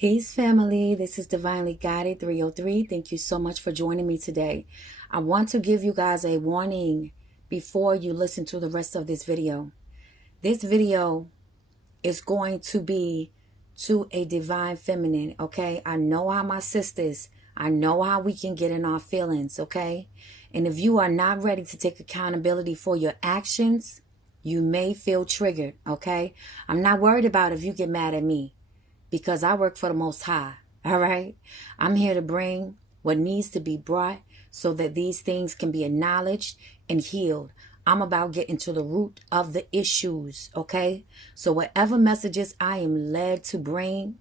Peace, family. This is Divinely Guided 303. Thank you so much for joining me today. I want to give you guys a warning before you listen to the rest of this video. This video is going to be to a divine feminine, okay? I know how my sisters, I know how we can get in our feelings, okay? And if you are not ready to take accountability for your actions, you may feel triggered, okay? I'm not worried about if you get mad at me, because I work for the Most High, all right? I'm here to bring what needs to be brought so that these things can be acknowledged and healed. I'm about getting to the root of the issues, okay? So whatever messages I am led to bring,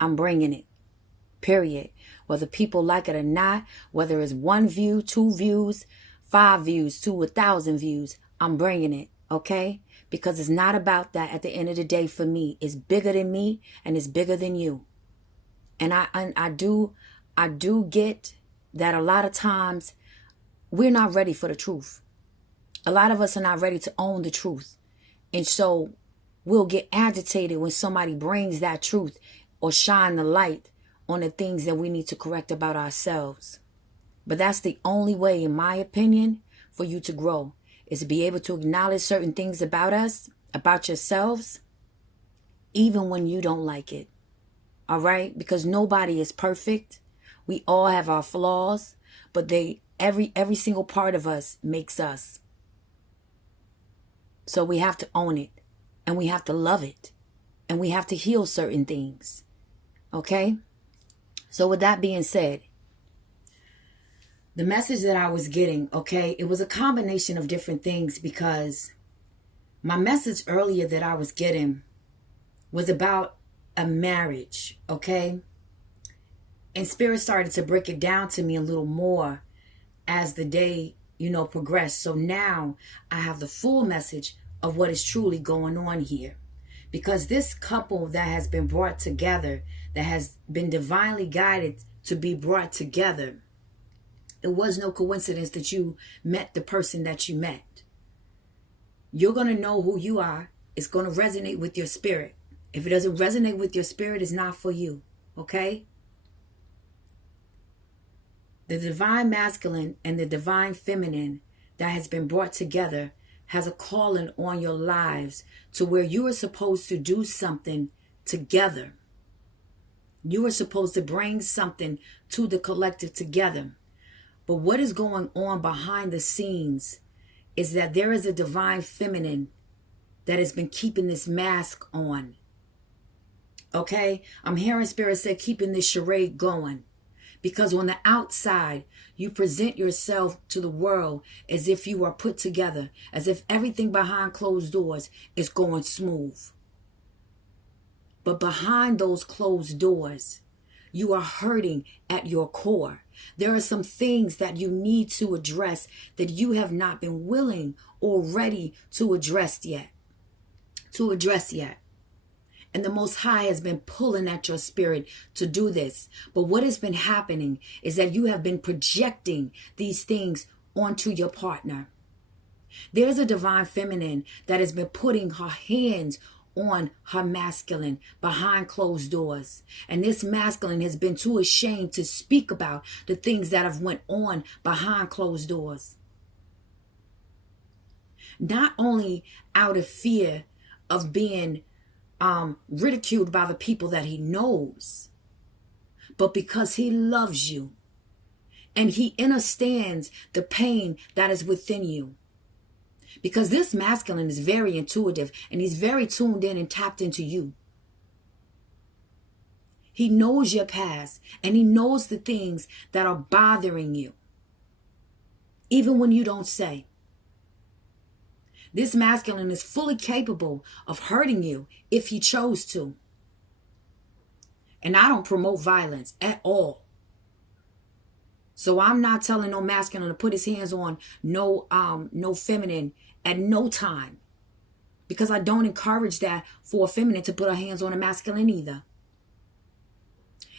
I'm bringing it, period. Whether people like it or not, whether it's 1 view, 2 views, 5 views, to 1,000 views, I'm bringing it, okay? Because it's not about that at the end of the day for me. It's bigger than me and it's bigger than you. And I do get that a lot of times we're not ready for the truth. A lot of us are not ready to own the truth. And so we'll get agitated when somebody brings that truth or shine the light on the things that we need to correct about ourselves. But that's the only way, in my opinion, for you to grow. Is to be able to acknowledge certain things about us, about yourselves, even when you don't like it. All right? Because nobody is perfect. We all have our flaws, but every single part of us makes us. So we have to own it, and we have to love it, and we have to heal certain things. Okay? So with that being said, the message that I was getting, okay, it was a combination of different things, because my message earlier that I was getting was about a marriage, okay? And Spirit started to break it down to me a little more as the day, progressed. So now I have the full message of what is truly going on here. Because this couple that has been brought together, that has been divinely guided to be brought together, it was no coincidence that you met the person that you met. You're going to know who you are. It's going to resonate with your spirit. If it doesn't resonate with your spirit, it's not for you. Okay? The divine masculine and the divine feminine that has been brought together has a calling on your lives to where you are supposed to do something together. You are supposed to bring something to the collective together. But what is going on behind the scenes is that there is a divine feminine that has been keeping this mask on. Okay? I'm hearing Spirit say keeping this charade going. Because on the outside, you present yourself to the world as if you are put together, as if everything behind closed doors is going smooth. But behind those closed doors, you are hurting at your core. There are some things that you need to address that you have not been willing or ready to address yet. And the Most High has been pulling at your spirit to do this. But what has been happening is that you have been projecting these things onto your partner. There's a divine feminine that has been putting her hands on her masculine behind closed doors. And this masculine has been too ashamed to speak about the things that have went on behind closed doors. Not only out of fear of being ridiculed by the people that he knows, but because he loves you and he understands the pain that is within you. Because this masculine is very intuitive and he's very tuned in and tapped into you. He knows your past and he knows the things that are bothering you, even when you don't say. This masculine is fully capable of hurting you if he chose to. And I don't promote violence at all. So I'm not telling no masculine to put his hands on no feminine at no time. Because I don't encourage that for a feminine to put her hands on a masculine either.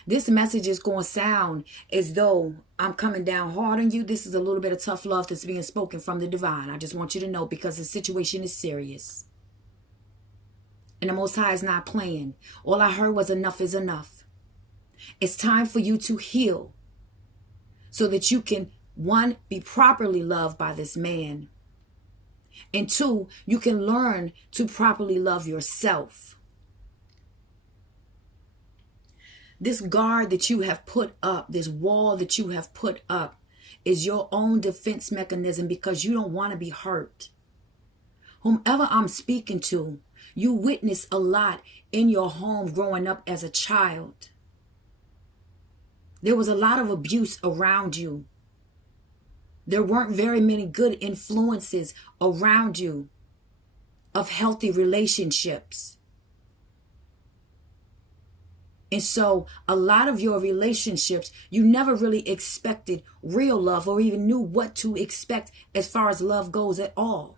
This message is going to sound as though I'm coming down hard on you. This is a little bit of tough love that's being spoken from the divine. I just want you to know, because the situation is serious. And the Most High is not playing. All I heard was enough is enough. It's time for you to heal so that you can, one, be properly loved by this man, and two, you can learn to properly love yourself. This guard that you have put up, this wall that you have put up, is your own defense mechanism because you don't want to be hurt. Whomever I'm speaking to, you witnessed a lot in your home growing up as a child. There was a lot of abuse around you. There weren't very many good influences around you of healthy relationships. And so a lot of your relationships, you never really expected real love or even knew what to expect as far as love goes at all.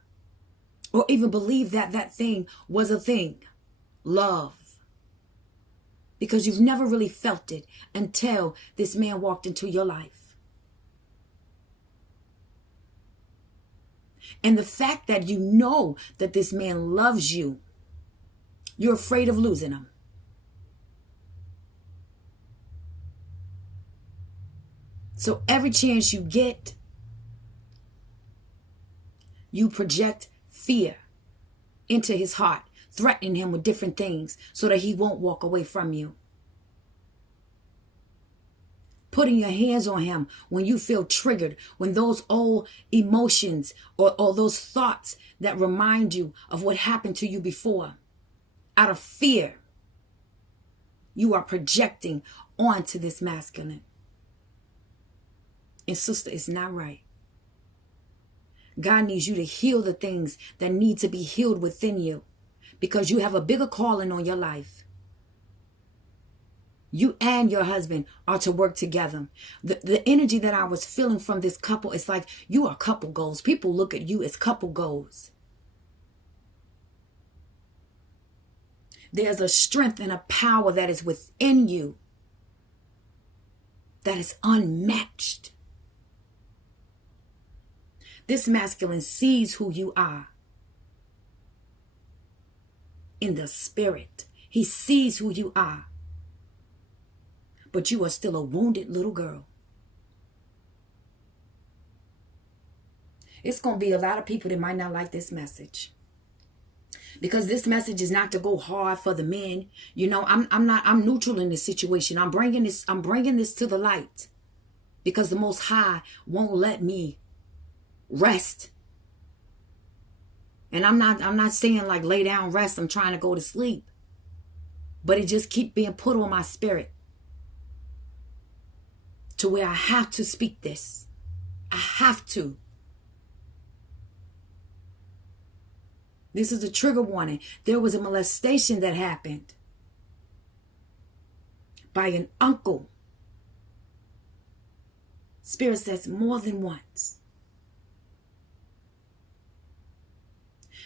Or even believe that that thing was a thing, love. Because you've never really felt it until this man walked into your life. And the fact that you know that this man loves you, you're afraid of losing him. So every chance you get, you project fear into his heart, threatening him with different things so that he won't walk away from you. Putting your hands on him when you feel triggered, when those old emotions or those thoughts that remind you of what happened to you before, out of fear, you are projecting onto this masculine. And sister, it's not right. God needs you to heal the things that need to be healed within you because you have a bigger calling on your life. You and your husband are to work together. The energy that I was feeling from this couple, it's like you are couple goals. People look at you as couple goals. There's a strength and a power that is within you that is unmatched. This masculine sees who you are in the spirit. He sees who you are. But you are still a wounded little girl. It's going to be a lot of people that might not like this message. Because this message is not to go hard for the men. You know, I'm neutral in this situation. I'm bringing this to the light. Because the Most High won't let me rest. And I'm not saying like lay down, rest. I'm trying to go to sleep. But it just keep being put on my spirit to where I have to speak this. I have to. This is a trigger warning. There was a molestation that happened by an uncle. Spirit says more than once.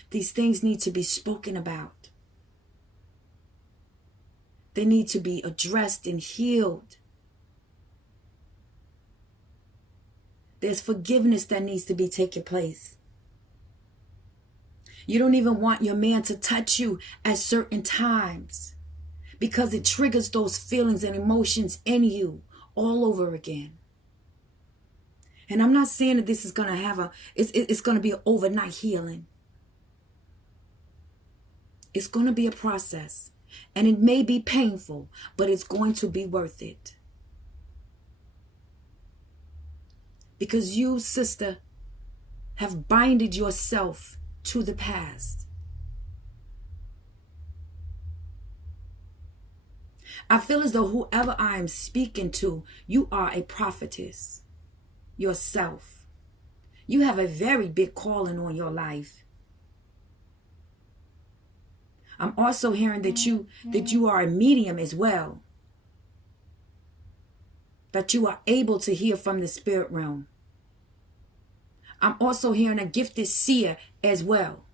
These things need to be spoken about. They need to be addressed and healed. There's forgiveness that needs to be taking place. You don't even want your man to touch you at certain times because it triggers those feelings and emotions in you all over again. And I'm not saying that this is going to have it's going to be an overnight healing. It's going to be a process, and it may be painful, but it's going to be worth it. Because you, sister, have binded yourself to the past. I feel as though whoever I am speaking to, you are a prophetess yourself. You have a very big calling on your life. I'm also hearing that you are a medium as well. That you are able to hear from the spirit realm. I'm also hearing a gifted seer as well.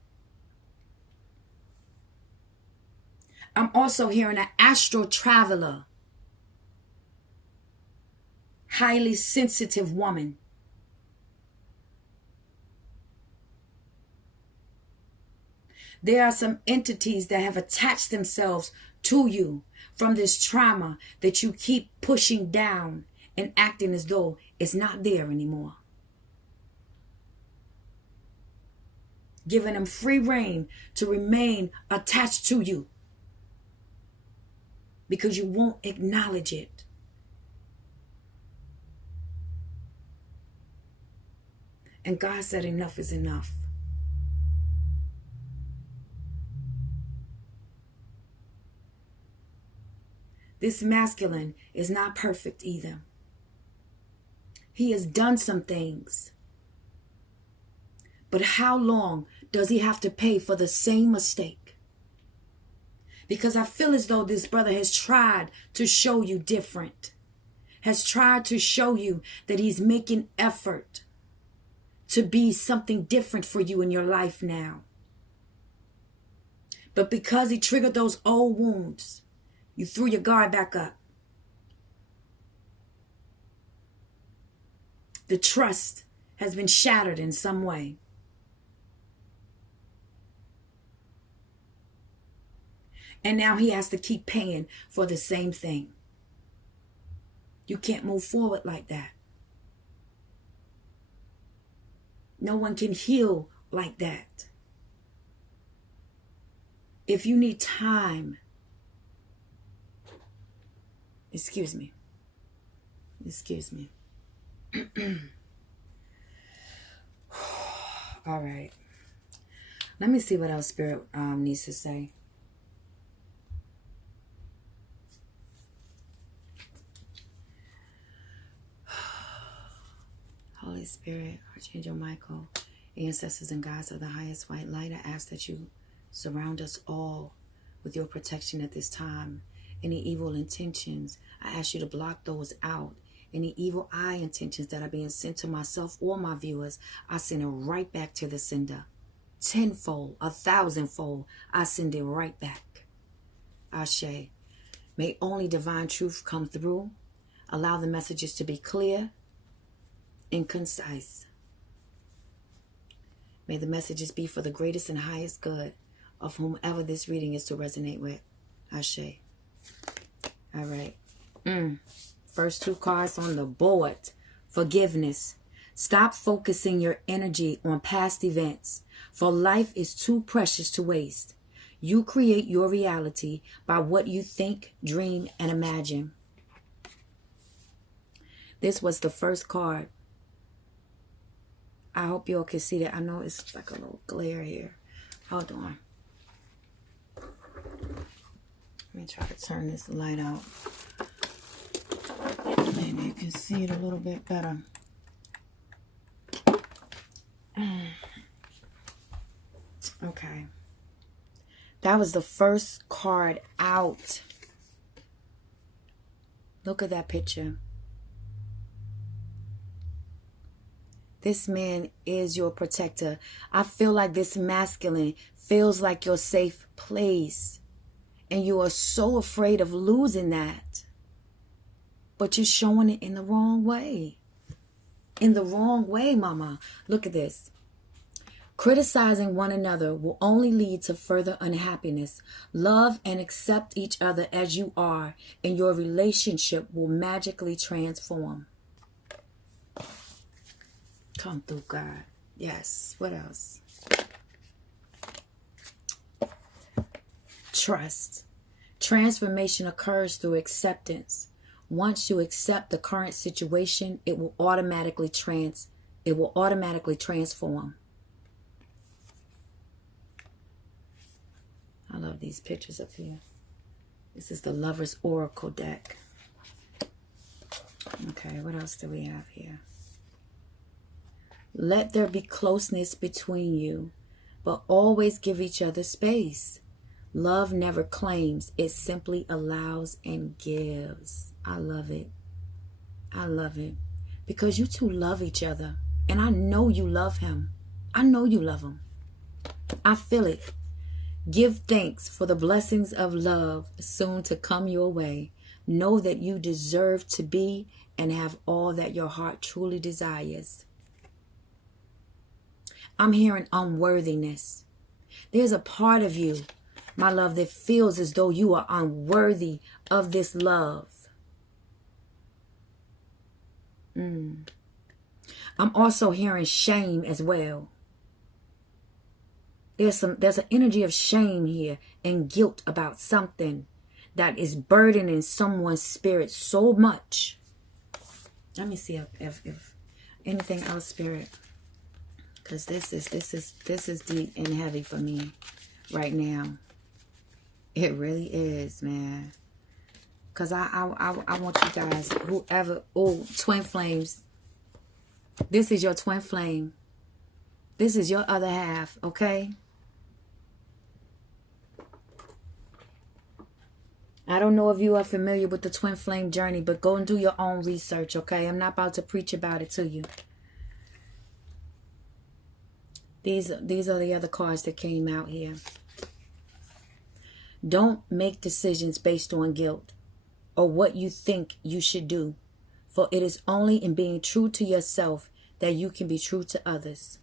I'm also hearing an astral traveler. Highly sensitive woman. There are some entities that have attached themselves to you from this trauma that you keep pushing down and acting as though it's not there anymore. Giving them free rein to remain attached to you because you won't acknowledge it. And God said enough is enough. This masculine is not perfect either. He has done some things. But how long does he have to pay for the same mistake? Because I feel as though this brother has tried to show you different. Has tried to show you that he's making effort to be something different for you in your life now. But because he triggered those old wounds, you threw your guard back up. The trust has been shattered in some way. And now he has to keep paying for the same thing. You can't move forward like that. No one can heal like that. If you need time, excuse me. All right. Let me see what else Spirit needs to say. Holy Spirit, Archangel Michael, ancestors and guides of the highest white light, I ask that you surround us all with your protection at this time. Any evil intentions, I ask you to block those out. Any evil eye intentions that are being sent to myself or my viewers, I send it right back to the sender. 10-fold, 1,000-fold, I send it right back. Ashe. May only divine truth come through. Allow the messages to be clear and concise. May the messages be for the greatest and highest good of whomever this reading is to resonate with. Ashe. All right. First two cards on the board. Forgiveness. Stop focusing your energy on past events, for life is too precious to waste. You create your reality by what you think, dream, and imagine. This was the first card. I hope you all can see that. I know it's like a little glare here. Hold on. Let me try to turn this light out. Maybe you can see it a little bit better. Okay. That was the first card out. Look at that picture. This man is your protector. I feel like this masculine feels like your safe place. And you are so afraid of losing that. But you're showing it in the wrong way. In the wrong way, mama. Look at this. Criticizing one another will only lead to further unhappiness. Love and accept each other as you are, and your relationship will magically transform. Come through, God. Yes. What else? Trust. Transformation occurs through acceptance. Once you accept the current situation, it will automatically transform. I love these pictures up here. This is the Lover's Oracle deck. Okay, what else do we have here? Let there be closeness between you, but always give each other space. Love never claims, it simply allows and gives. I love it. I love it. Because you two love each other. And I know you love him. I know you love him. I feel it. Give thanks for the blessings of love soon to come your way. Know that you deserve to be and have all that your heart truly desires. I'm hearing unworthiness. There's a part of you, my love, that feels as though you are unworthy of this love. I'm also hearing shame as well. There's an energy of shame here and guilt about something that is burdening someone's spirit so much. Let me see if anything else, Spirit, because this is deep and heavy for me right now. It really is, man. Because I want you guys, whoever, twin flames, this is your twin flame. This is your other half, okay? I don't know if you are familiar with the twin flame journey, but go and do your own research, okay? I'm not about to preach about it to you. These are the other cards that came out here. Don't make decisions based on guilt or what you think you should do, for it is only in being true to yourself that you can be true to others.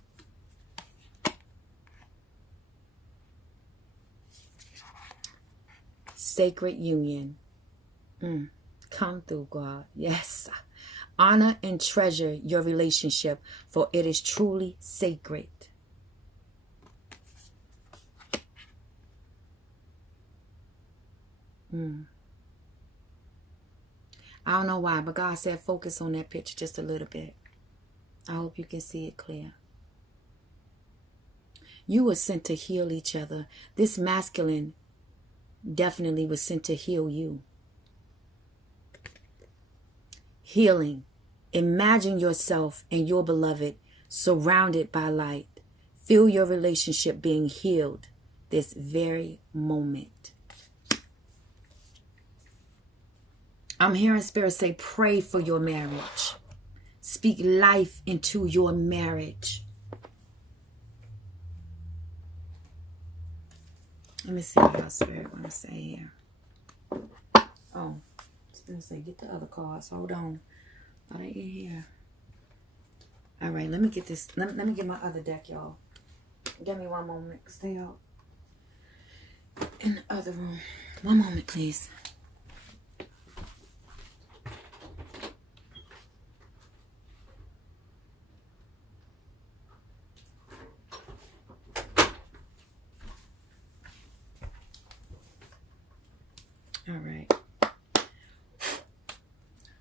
Sacred union. Come through, God. Yes. Honor and treasure your relationship, for it is truly sacred. I don't know why, but God said focus on that picture just a little bit. I hope you can see it clear. You were sent to heal each other. This masculine definitely was sent to heal you. Healing. Imagine yourself and your beloved surrounded by light. Feel your relationship being healed this very moment. I'm hearing Spirit say, pray for your marriage. Speak life into your marriage. Let me see what else Spirit want to say here. Oh, Spirit say, get the other cards. Hold on. Are they in here? All right, let me get this. Let me get my other deck, y'all. Give me one moment. Stay out in the other room. One moment, please. All right.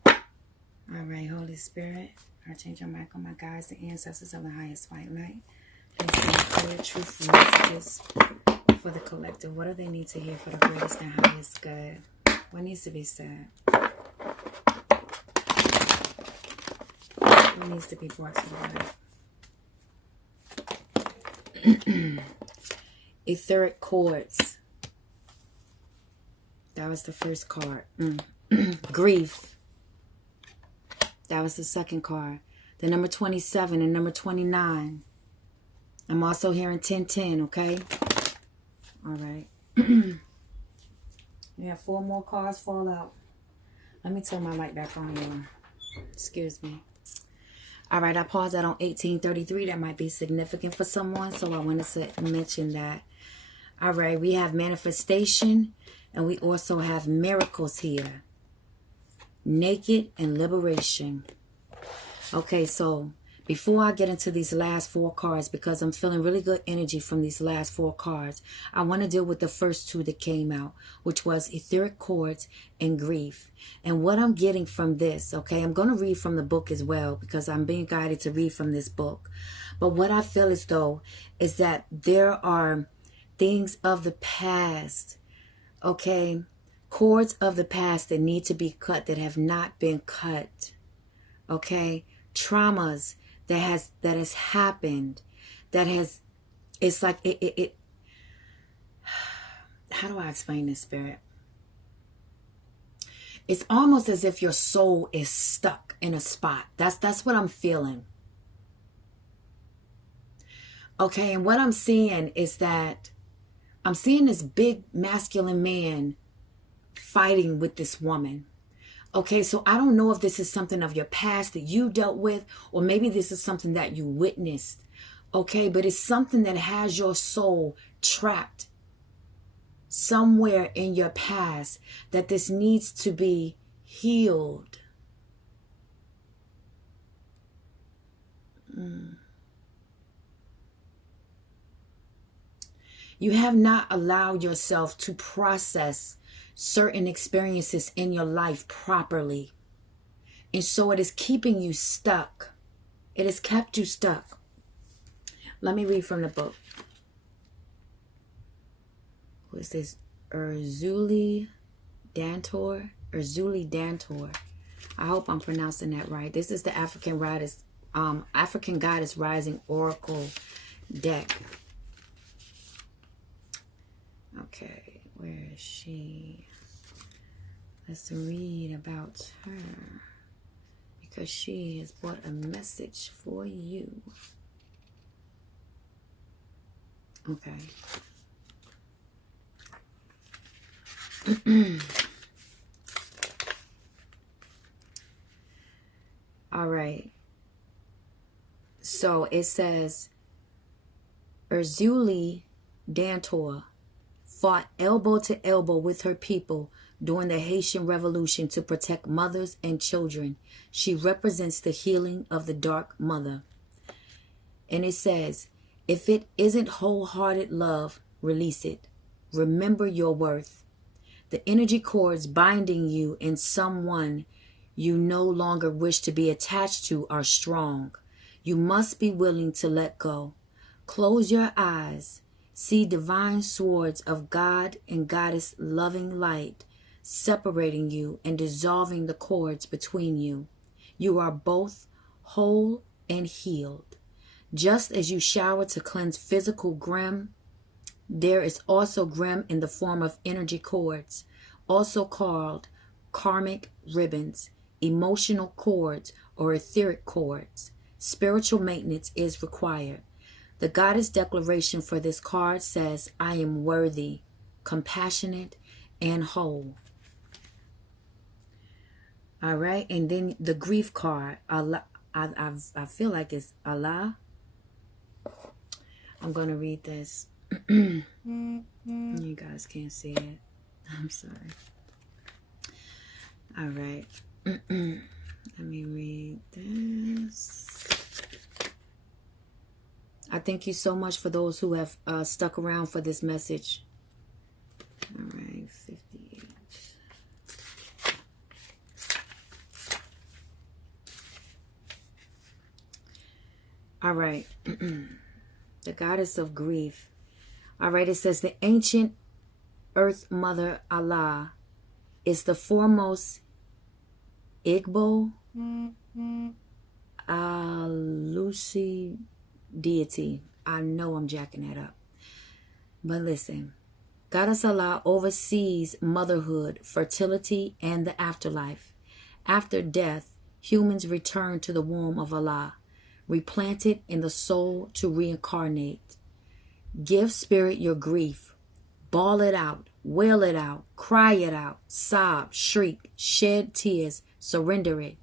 All right, Holy Spirit, I change your mic on my guides, the ancestors of the highest white light. Please send clear, truthful messages for the collective. What do they need to hear for the greatest and highest good? What needs to be said? What needs to be brought to the light? Etheric cords. That was the first card. Grief. That was the second card. The number 27 and number 29. I'm also hearing 1010, okay? All right. You have 4 more cards fall out. Let me turn my light back on here. Excuse me. All right, I paused that on 1833. That might be significant for someone, so I wanted to mention that. All right, we have manifestation, and we also have miracles here. Naked and liberation. Okay, so before I get into these last 4 cards, because I'm feeling really good energy from these last 4 cards, I want to deal with the first 2 that came out, which was etheric cords and grief. And what I'm getting from this, okay, I'm going to read from the book as well, because I'm being guided to read from this book. But what I feel as though is that there are things of the past, okay, cords of the past that need to be cut that have not been cut, okay, traumas that has happened, that has, it's like it how do I explain this, Spirit? It's almost as if your soul is stuck in a spot. That's what I'm feeling. Okay, and what I'm seeing is that I'm seeing this big masculine man fighting with this woman. Okay, so I don't know if this is something of your past that you dealt with, or maybe this is something that you witnessed. Okay, but it's something that has your soul trapped somewhere in your past that this needs to be healed. You have not allowed yourself to process certain experiences in your life properly. And so it is keeping you stuck. It has kept you stuck. Let me read from the book. What is this? Erzulie Dantor. Erzulie Dantor. I hope I'm pronouncing that right. This is the African Goddess Rising Oracle deck. Okay, where is she? Let's read about her, because she has brought a message for you. Okay. All right. So it says, Erzulie Dantor fought elbow to elbow with her people during the Haitian Revolution to protect mothers and children. She represents the healing of the Dark Mother. And it says, if it isn't wholehearted love, release it. Remember your worth. The energy cords binding you in someone you no longer wish to be attached to are strong. You must be willing to let go. Close your eyes. See divine swords of God and Goddess loving light separating you and dissolving the cords between you. You are both whole and healed. Just as you shower to cleanse physical grim, there is also grim in the form of energy cords, also called karmic ribbons, emotional cords, or etheric cords. Spiritual maintenance is required. The Goddess declaration for this card says, I am worthy, compassionate, and whole. All right. And then the grief card, Allah, I feel like it's Allah. I'm going to read this. You guys can't see it. I'm sorry. All right. Let me read this. I thank you so much for those who have stuck around for this message. All right, 58. All right. The Goddess of Grief. All right, it says the ancient Earth Mother Allah is the foremost Igbo Alusi deity. I know I'm jacking that up. But listen, Goddess Allah oversees motherhood, fertility, and the afterlife. After death, humans return to the womb of Allah, replanted in the soul to reincarnate. Give spirit your grief. Bawl it out, wail it out, cry it out, sob, shriek, shed tears, surrender it.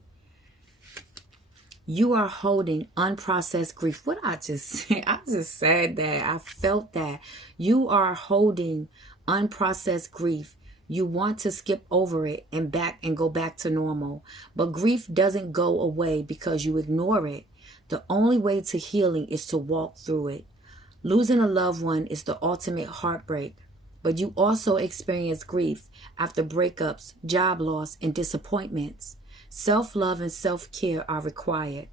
You are holding unprocessed grief. What I just said, I just said that. I felt that. You are holding unprocessed grief. You want to skip over it and go back to normal. But grief doesn't go away because you ignore it. The only way to healing is to walk through it. Losing a loved one is the ultimate heartbreak. But you also experience grief after breakups, job loss, and disappointments. Self-love and self-care are required.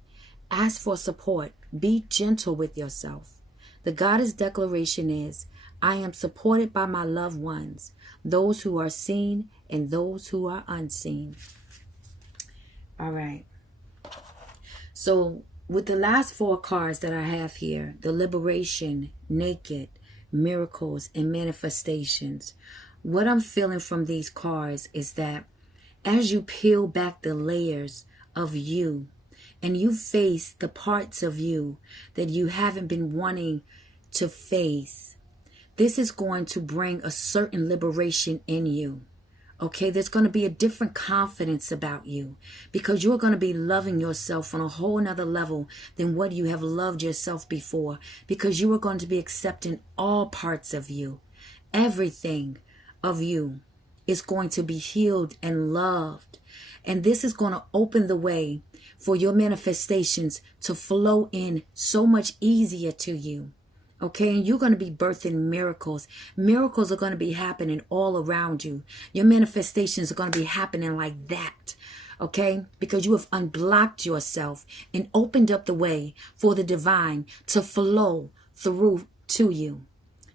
Ask for support. Be gentle with yourself. The Goddess declaration is, I am supported by my loved ones, those who are seen and those who are unseen. All right. So with the last four cards that I have here, the liberation, naked, miracles, and manifestations, what I'm feeling from these cards is that as you peel back the layers of you and you face the parts of you that you haven't been wanting to face, this is going to bring a certain liberation in you. Okay, there's going to be a different confidence about you because you're going to be loving yourself on a whole nother level than what you have loved yourself before, because you are going to be accepting all parts of you, everything, of you is going to be healed and loved. And this is going to open the way for your manifestations to flow in so much easier to you. Okay, and you're going to be birthing miracles. Miracles are going to be happening all around you. Your manifestations are going to be happening like that. Okay, because you have unblocked yourself and opened up the way for the divine to flow through to you.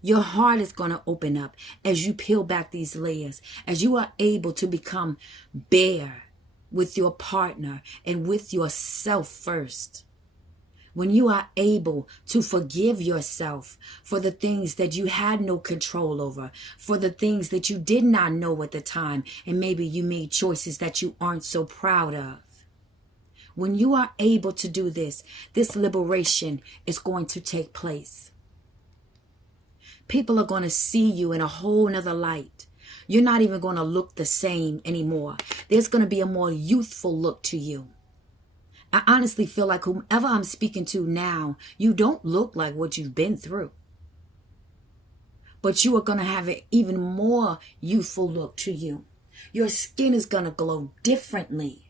Your heart is going to open up as you peel back these layers, as you are able to become bare with your partner and with yourself first. When you are able to forgive yourself for the things that you had no control over, for the things that you did not know at the time, and maybe you made choices that you aren't so proud of. When you are able to do this, this liberation is going to take place. People are going to see you in a whole nother light. You're not even going to look the same anymore. There's going to be a more youthful look to you. I honestly feel like whomever I'm speaking to now, you don't look like what you've been through. But you are going to have an even more youthful look to you. Your skin is going to glow differently.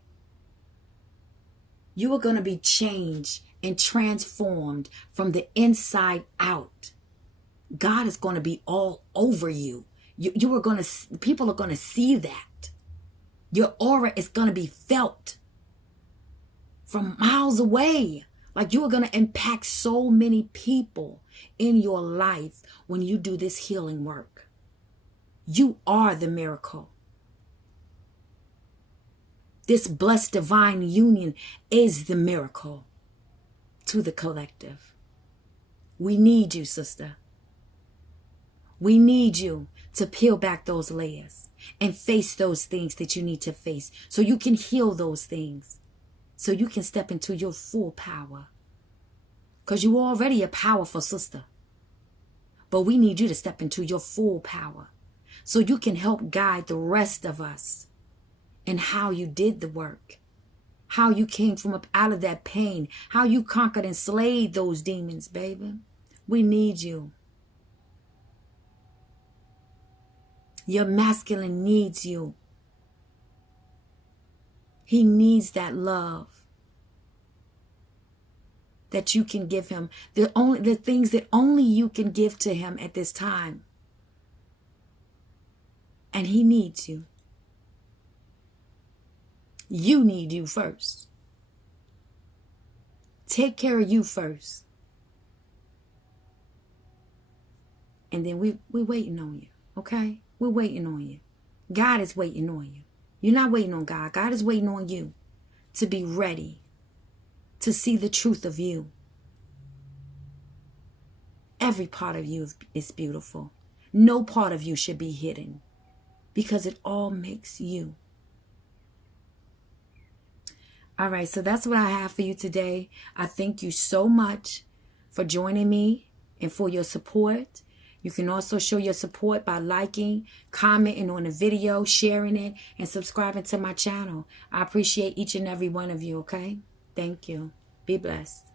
You are going to be changed and transformed from the inside out. God is going to be all over you. People are going to see that. Your aura is going to be felt from miles away. Like you are going to impact so many people in your life when you do this healing work. You are the miracle. This blessed divine union is the miracle to the collective. We need you, sister. We need you to peel back those layers and face those things that you need to face so you can heal those things. So you can step into your full power. Because you're already a powerful sister. But we need you to step into your full power. So you can help guide the rest of us in how you did the work. How you came from up out of that pain. How you conquered and slayed those demons, baby. We need you. Your masculine needs you. He needs that love that you can give him. The things that only you can give to him at this time. And he needs you. You need you first. Take care of you first. And then we're waiting on you. Okay? We're waiting on you. God is waiting on you. You're not waiting on God. God is waiting on you to be ready to see the truth of you. Every part of you is beautiful. No part of you should be hidden because it all makes you. All right, so that's what I have for you today. I thank you so much for joining me and for your support. You can also show your support by liking, commenting on the video, sharing it, and subscribing to my channel. I appreciate each and every one of you, okay? Thank you. Be blessed.